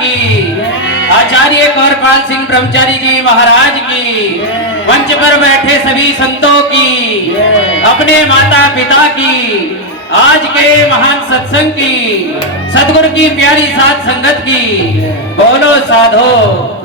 की, आचार्य कौरपाल सिंह ब्रह्मचारी जी महाराज की, मंच पर बैठे सभी संतों की, अपने माता पिता की, आज के महान सत्संग की, सतगुरु की प्यारी साथ संगत की, बोलो साधो।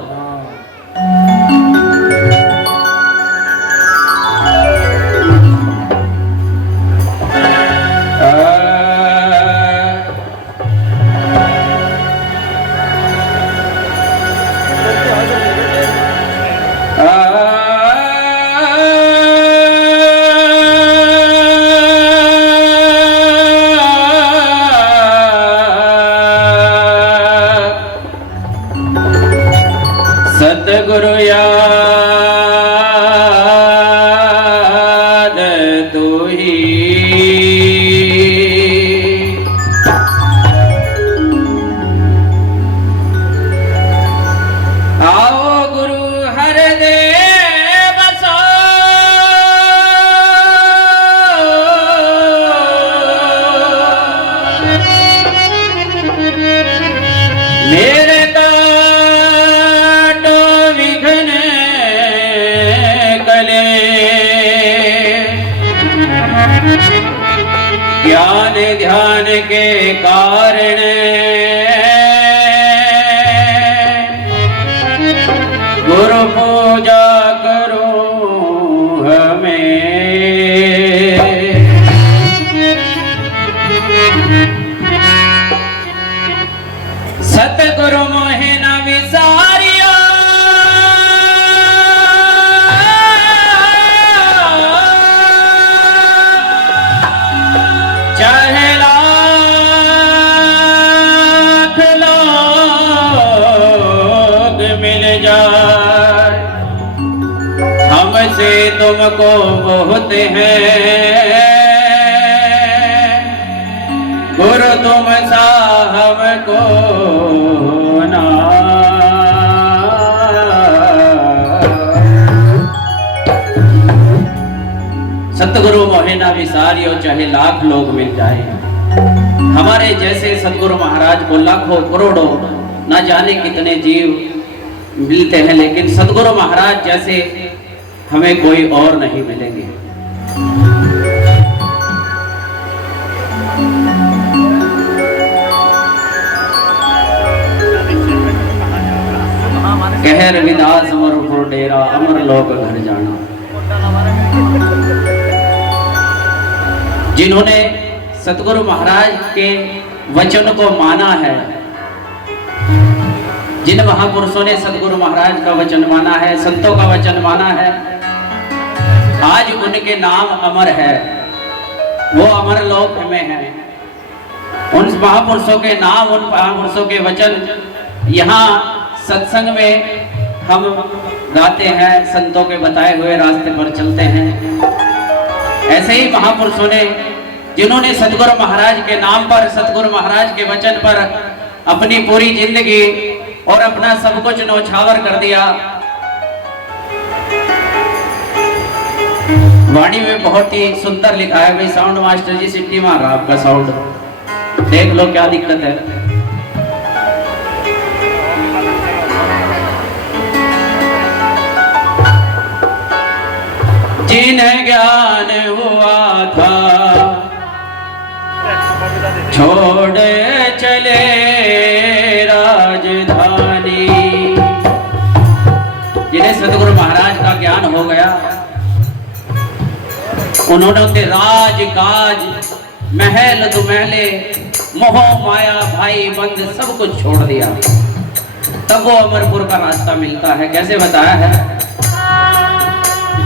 सतगुरु याद तू ही, आओ गुरु हर देव सो, मेरे ज्ञान ध्यान के कारण गुरु पूजा करो हमें, सतगुरु मोहे न विसारिया, चाहे लाख लोग मिल जाए, हमसे तुमको बहुत है, गुरु तुम सा हमको ना। सतगुरु मोहे ना विसारियो, चाहे लाख लोग मिल जाए, हमारे जैसे सतगुरु महाराज को लाखों करोड़ों ना जाने कितने जीव मिलते हैं, लेकिन सतगुरु महाराज जैसे हमें कोई और नहीं मिलेंगे। कह रविदास अमरपुर डेरा, अमर लोग घर जाना। जिन्होंने सतगुरु महाराज के वचन को माना है, जिन महापुरुषों ने सतगुरु महाराज का वचन माना है, संतों का वचन माना है, आज उनके नाम अमर है, वो अमर लोक में है। उन महापुरुषों के नाम, उन महापुरुषों के वचन यहाँ सत्संग में हम गाते हैं, संतों के बताए हुए रास्ते पर चलते हैं। ऐसे ही महापुरुषों ने, जिन्होंने सतगुरु महाराज के नाम पर, सतगुरु महाराज के वचन पर अपनी पूरी जिंदगी और अपना सब कुछ न्यौछावर कर दिया। वाणी में बहुत ही सुंदर लिखा है भाई, साउंड मास्टर जी सिटी मार रहा आपका साउंड, देख लो क्या दिक्कत है। जिन्हें ज्ञान हुआ था छोड़ चले राजधानी, जिन्हें सतगुरु महाराज का ज्ञान हो गया, उन्होंने राज काज महल दुमहले मोह माया भाई बंद सब कुछ छोड़ दिया, तब वो अमरपुर का रास्ता मिलता है। कैसे बताया है,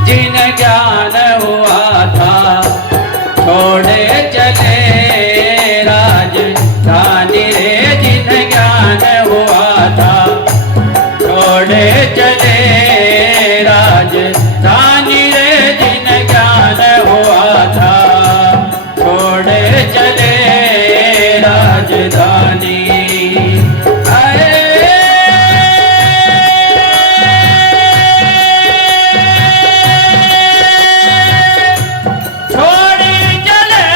जिन ज्ञान हुआ था छोड़े चले राजधानी रे, जिन ज्ञान हुआ था छोड़े चले राजधानी रे, जिन ज्ञान हुआ था छोड़े चले राजधानी। छोड़ी चले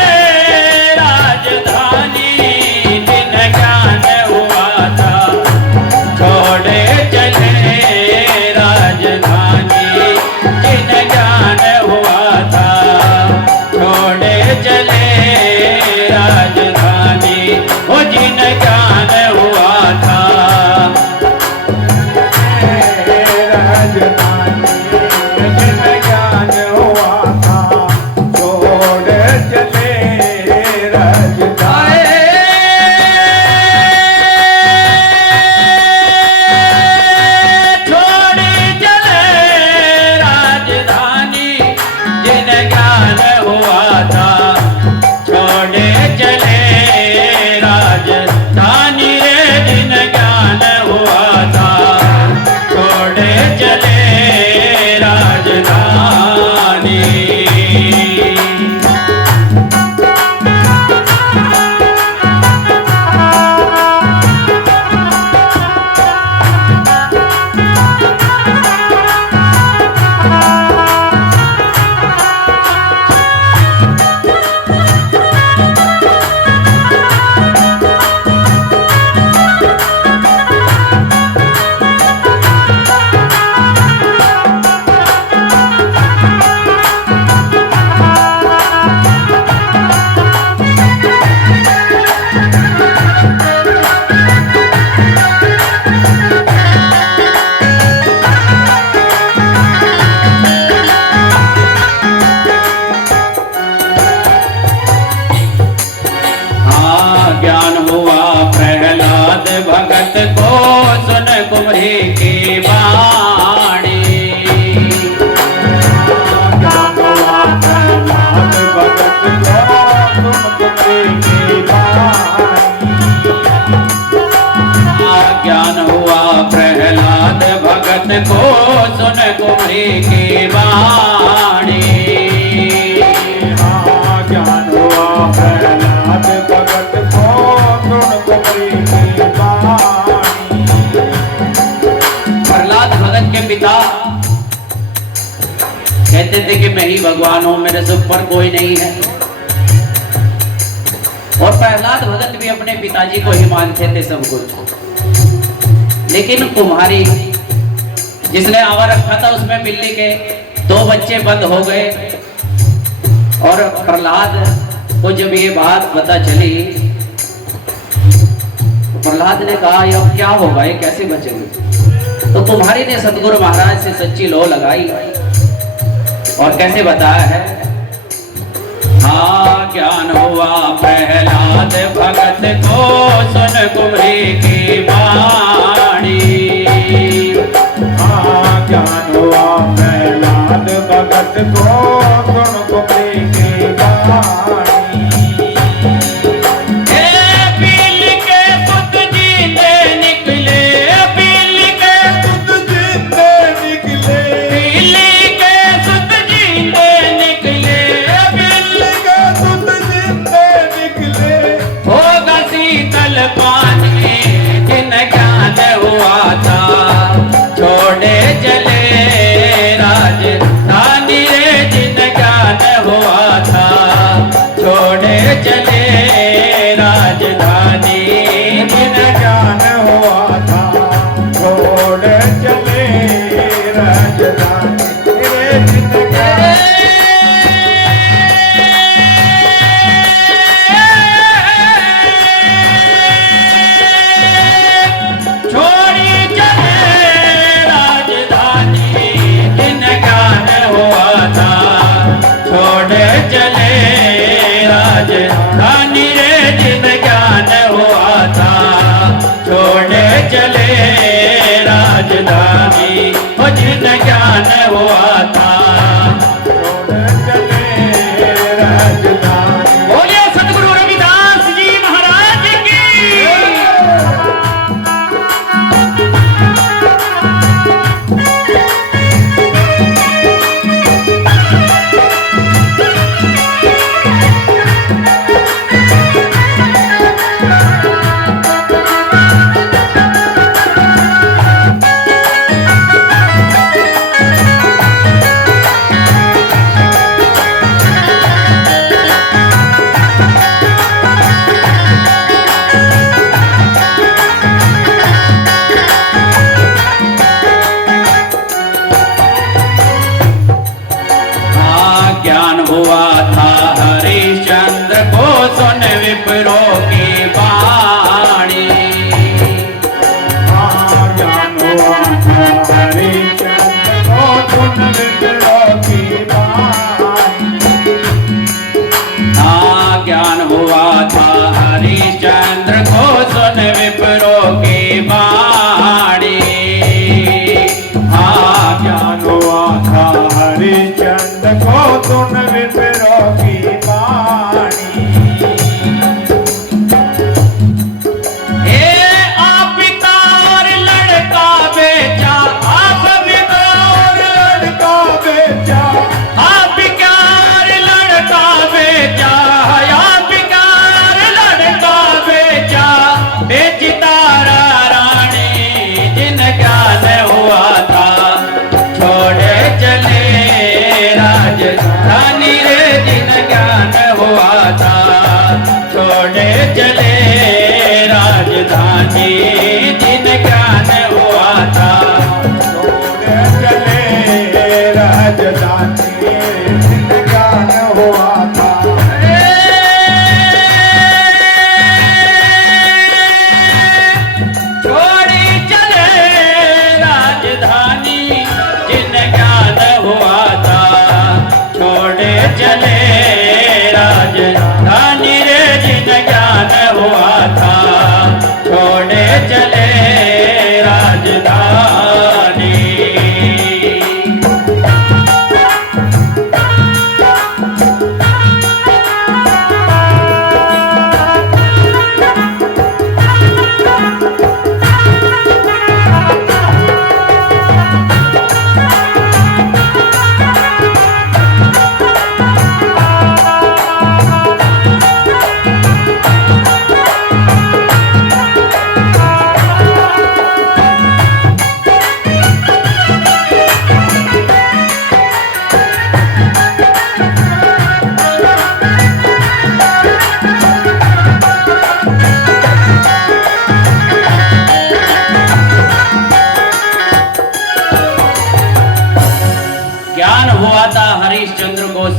राजधानी, को सुन कुमरी की वाणी। ज्ञान हुआ प्रहलाद भगत को सुन कुमरी की वाणी। ज्ञान हुआ प्रहलाद भगत को सुन कुमरी की वाणी। ज्ञान हुआ प्रहलाद भगत को सुन कुमरी की वाणी। प्रहलाद भगत के पिता कहते थे कि मैं ही भगवान हूं, मेरे से ऊपर कोई नहीं है। और प्रहलाद भगत भी अपने पिताजी को ही मानते थे सब कुछ। लेकिन कुम्हारी जिसने आवा रखा था उसमें बिल्ली के 2 बच्चे बंद हो गए। और प्रहलाद को जब ये बात पता चली तो प्रहलाद ने कहा ये अब क्या होगा, ये कैसे बचेंगे। तो कुम्हारी ने सतगुरु महाराज से सच्ची लो लगाई और कैसे बताया है। हाँ ज्ञान हुआ प्रहलाद भगत को सुन कुमरी की वाणी। ज्ञान हुआ प्रहलाद भगत को सुन कुमरी की वाणी। बिल्ली के पुत जीते निकले, बिल्ली के सुत जीते निकले, बिल्ली के सुत जीते निकले, बिल्ली के सुत जीते निकले। होगा शीतल पानी जिन ज्ञान हुआ था, छोड़े चले राजधानी रे जिन ज्ञान हुआ था, छोड़े चले राजधानी जिन ज्ञान हुआ था, छोड़ चले राजधानी रे जिन ज्ञान। छोड़ी चले राजधानी जिन ज्ञान हुआ था, छोड़े चले राजधानी रे जिन ज्ञान हुआ था, छोड़े चले राजधानी ओ जिन ज्ञान हुआ था। छोड़ चले राजधानी। बोलिए सतगुरु रविदास जी महाराज की।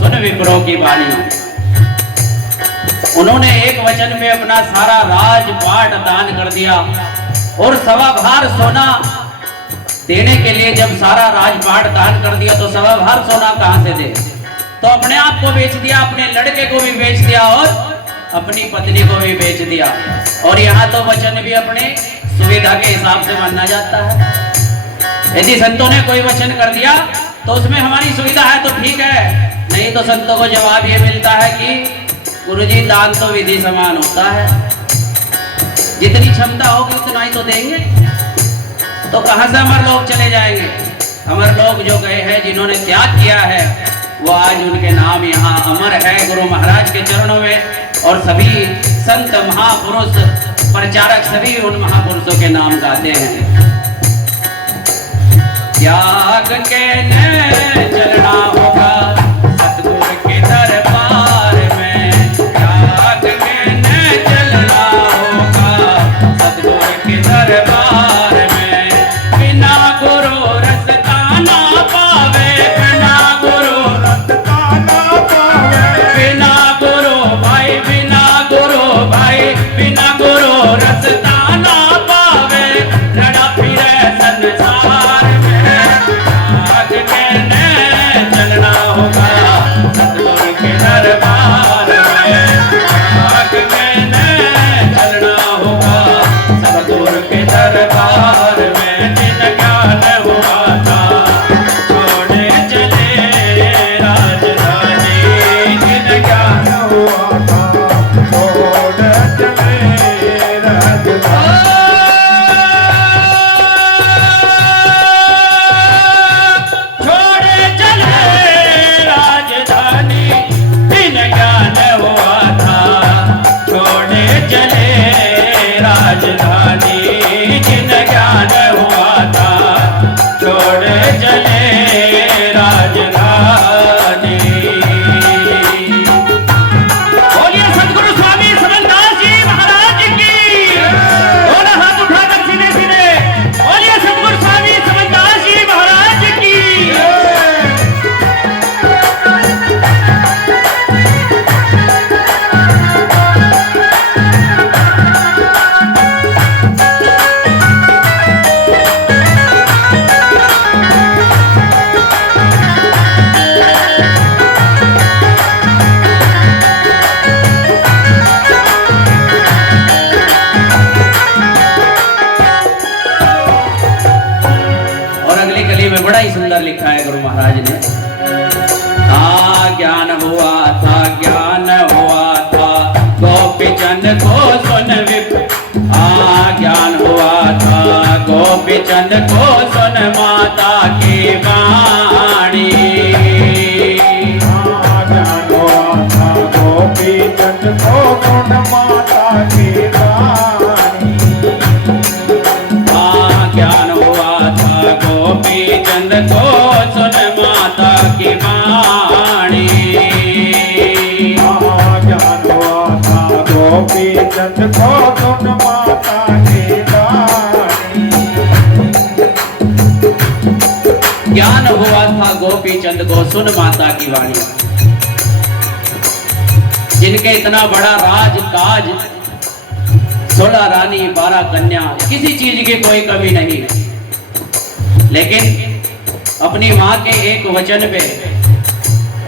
सुन विप्रों की वाणी। उन्होंने एक वचन में अपना सारा राजपाट दान कर दिया और सवा भार सोना देने के लिए जब सारा राजपाट दान कर दिया तो सवा भार सोना कहां से दे? तो अपने आप को बेच दिया, अपने लड़के को भी बेच दिया और अपनी पत्नी को भी बेच दिया। और यहाँ तो वचन भी अपने सुविधा के हिसाब से माना जाता है। यदि संतों ने कोई वचन कर दिया तो उसमें हमारी सुविधा है तो ठीक है, नहीं तो संतों को जवाब ये मिलता है कि गुरुजी दान तो विधि समान होता है, जितनी क्षमता होगी उतना ही तो देंगे। तो कहां से अमर लोग चले जाएंगे? अमर लोग जो गए हैं, जिन्होंने त्याग किया है, वो आज उनके नाम यहाँ अमर है गुरु महाराज के चरणों में। और सभी संत महापुरुष प्रचारक सभी उन महापुरुषों के नाम गाते हैं। त्याग के ने चलना होगा सतगुरु के दरबार में, त्याग के ने चलना होगा सतगुरु के दरबार में। बिना गुरु रसता ना पावे, बिना गुरु रसता ना पावे, बिना गुरु भाई, बिना गुरु भाई, बिना गुरु रसता ना पावे, लड़ा फिरे संसार में। त्याग के ने चलना होगा सतगुरु के दरबार में, त्याग के ने चलना होगा सतगुरु के दरबार में। जिन ज्ञान हुआ था छोड़े चले राजधानी, जिन ज्ञान हुआ था छोड़ चले राजधानी। छोड़े चले राजधानी, जिन ज्ञान हुआ था छोड़े चले राजधानी, जिन ज्ञान हुआ था छोड़े चले राजधानी। बोलिए सतगुरु स्वामी समनदास जी महाराज की। दोनों हाथ उठाकर सीधे सीधे बोलिए सतगुरु स्वामी समनदास जी महाराज की। और अगली कली में बड़ा ही सुंदर लिखा है गुरु महाराज ने। ज्ञान हुआ था, ज्ञान हुआ था गोपी चंद को सुन ज्ञान हुआ था गोपी चंद को सुन माता की वाणी। ज्ञान हुआ था गोपी चंद को सुन माता की वाणी। ज्ञान हुआ था गोपी चंद को सुन माता की वाणी। ज्ञान हुआ था गोपी चंद को सुन माता की वाणी। ज्ञान हुआ था गोपी चंद को सुन माता की वाणी। जिनके इतना बड़ा राज काज, 16 रानी 12 कन्या, किसी चीज की कोई कमी नहीं, लेकिन अपनी माँ के एक वचन पे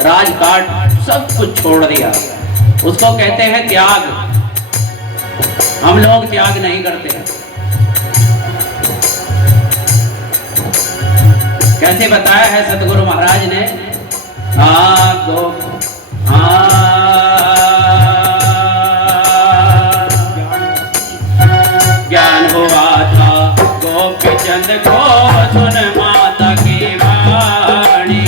राजकाट सब कुछ छोड़ दिया। उसको कहते हैं त्याग। हम लोग त्याग नहीं करते हैं। कैसे बताया है सतगुरु महाराज ने? ज्ञान हुआ था गोपी चंद को सुन माता की वाणी।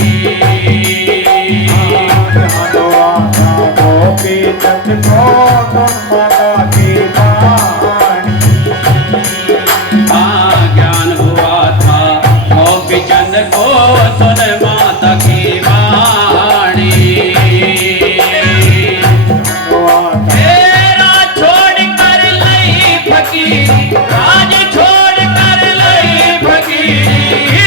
ज्ञान हुआ था गोपी चंद को सुन माता की वाणी। ज्ञान हुआ था गोपी चंद को सुन माता की वाणी। तेरा छोड़ कर लई फकीरी, राज छोड़ कर लई फकीरी,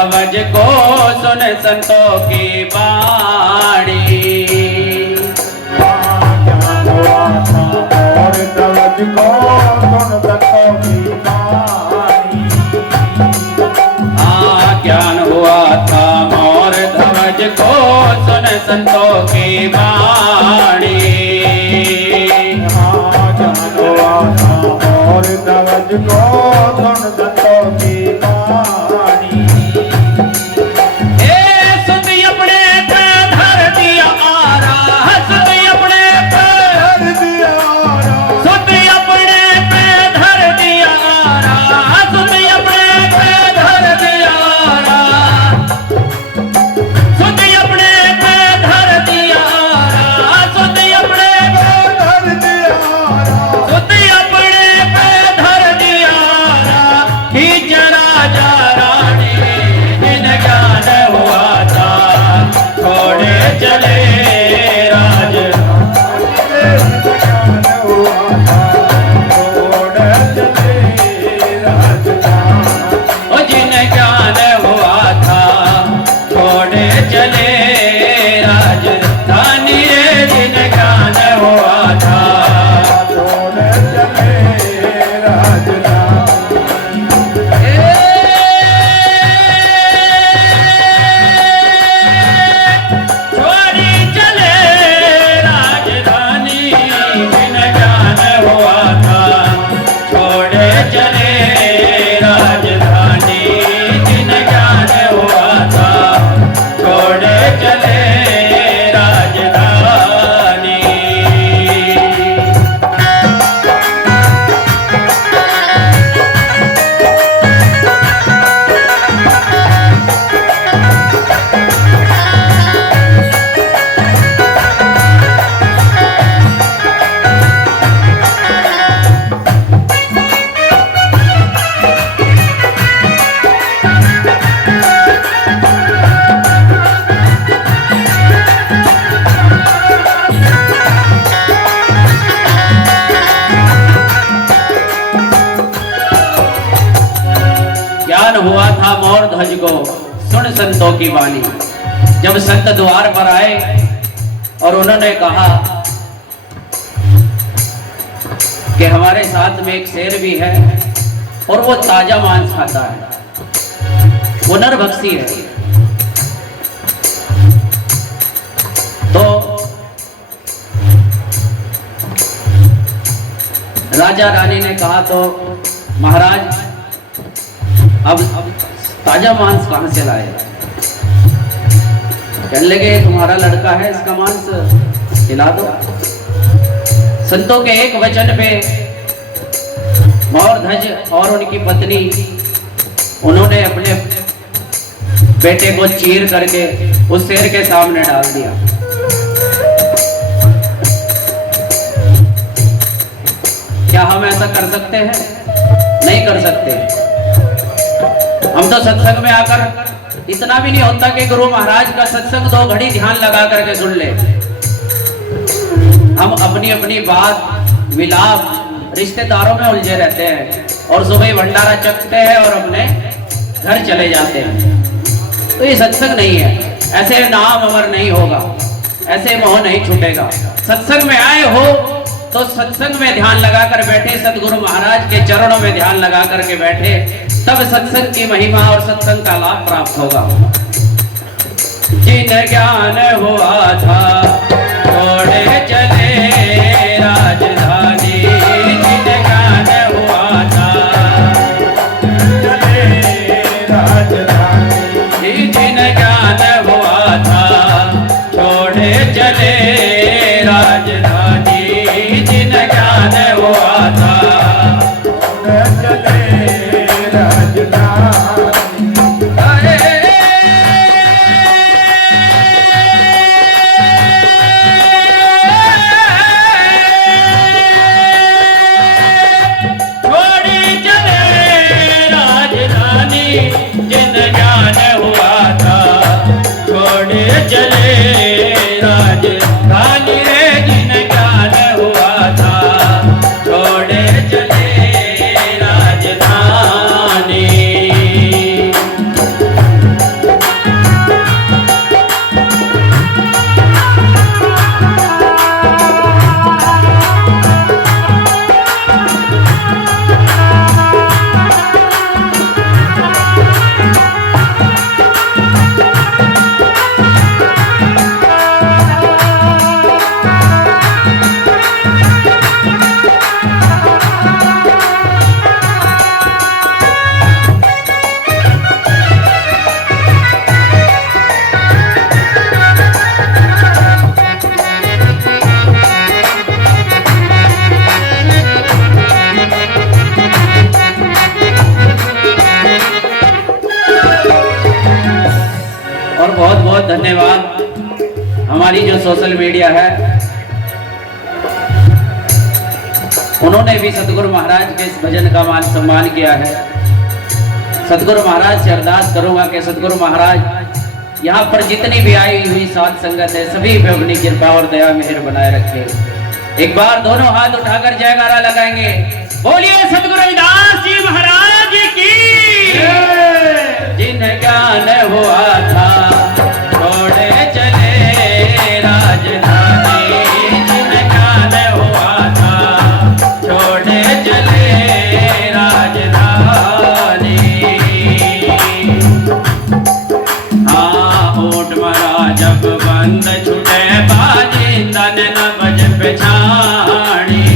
धवज को सुन संतों की बाणी। ज्ञान हुआ था और धवज को सुन संतों की बाणी। ज्ञान हुआ था मोर ध्वज को सुन संतों की वाणी। ज्ञान हुआ था और ध्वज को सुन संतों की वाणी। सुती अपने पे धर दिया आरा, सुती अपने पे धर दिया आरा, सुती अपने पे धर दिया आरा, सुती अपने पे धर दिया आरा, सुती अपने पे धर दिया आरा, सुती अपने पे धर दिया आरा, सुती अपने पे धर दिया आरा। खींच राजा रानी जिन ज्ञान हुआ था, छोड़े चले राज। ज्ञान हुआ था छोड़ चले राजधानी। ओ जिन ज्ञान हुआ था छोड़े चले राजधानी रे, जिन ज्ञान हुआ था। छोड़ चले राजधानी। छोड़ी चले राजधानी, जिन ज्ञान हुआ था छोड़े चले राजधानी, जिन ज्ञान हुआ था छोड़े चले राजधानी। ज्ञान हुआ था मोर ध्वज को सुन संतों की वाणी। जब संत द्वार पर आए और उन्होंने कहा कि हमारे साथ में एक शेर भी है और वो ताजा मांस खाता है, वो नरभक्षी है, तो राजा रानी ने कहा तो महाराज अब ताजा मांस कहां से लाए? कहने लगे तुम्हारा लड़का है, इसका मांस खिला दो। संतों के एक वचन पे मोरध्वज और उनकी पत्नी उन्होंने अपने बेटे को चीर करके उस शेर के सामने डाल दिया। क्या हम ऐसा कर सकते हैं? नहीं कर सकते। हम तो सत्संग में आकर इतना भी नहीं होता कि गुरु महाराज का सत्संग 2 घड़ी ध्यान लगा करके सुन ले। हम अपनी अपनी बात विलाप रिश्तेदारों में उलझे रहते हैं और सुबह भंडारा चखते हैं और अपने घर चले जाते हैं। तो ये सत्संग नहीं है, ऐसे नाम अमर नहीं होगा, ऐसे मोह नहीं छूटेगा। सत्संग में आए हो तो सत्संग में ध्यान लगा कर बैठे, सदगुरु महाराज के चरणों में ध्यान लगा करके बैठे, तब सत्संग की महिमा और सत्संग का लाभ प्राप्त होगा। जिन ज्ञान हुआ था छोड़े चले राजधानी, जिन ज्ञान हुआ था चले राजधानी। जिन ज्ञान हुआ था छोड़े चले राजधानी, जिन ज्ञान हुआ था चले राजधानी। अरे और बहुत बहुत धन्यवाद हमारी जो सोशल मीडिया है, उन्होंने भी सतगुरु महाराज के इस भजन का मान सम्मान किया है। सतगुरु महाराज से अरदास करूंगा कि सतगुरु महाराज यहाँ पर जितनी भी आई हुई साध संगत है, सभी पे अपनी कृपा और दया मेहर बनाए रखे। एक बार दोनों हाथ उठाकर जयकारा लगाएंगे। बोलिए सतगुरु रविदास जी महाराज की। जिन्हें ज्ञान हुआ था छोड़े चले राजधानी, जिन्हें ज्ञान हुआ था छोड़े चले राजधानी। हाँ ऊँट मरा जब बंद छूटे बाजी, तन न बज पिछाड़ी।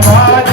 बाज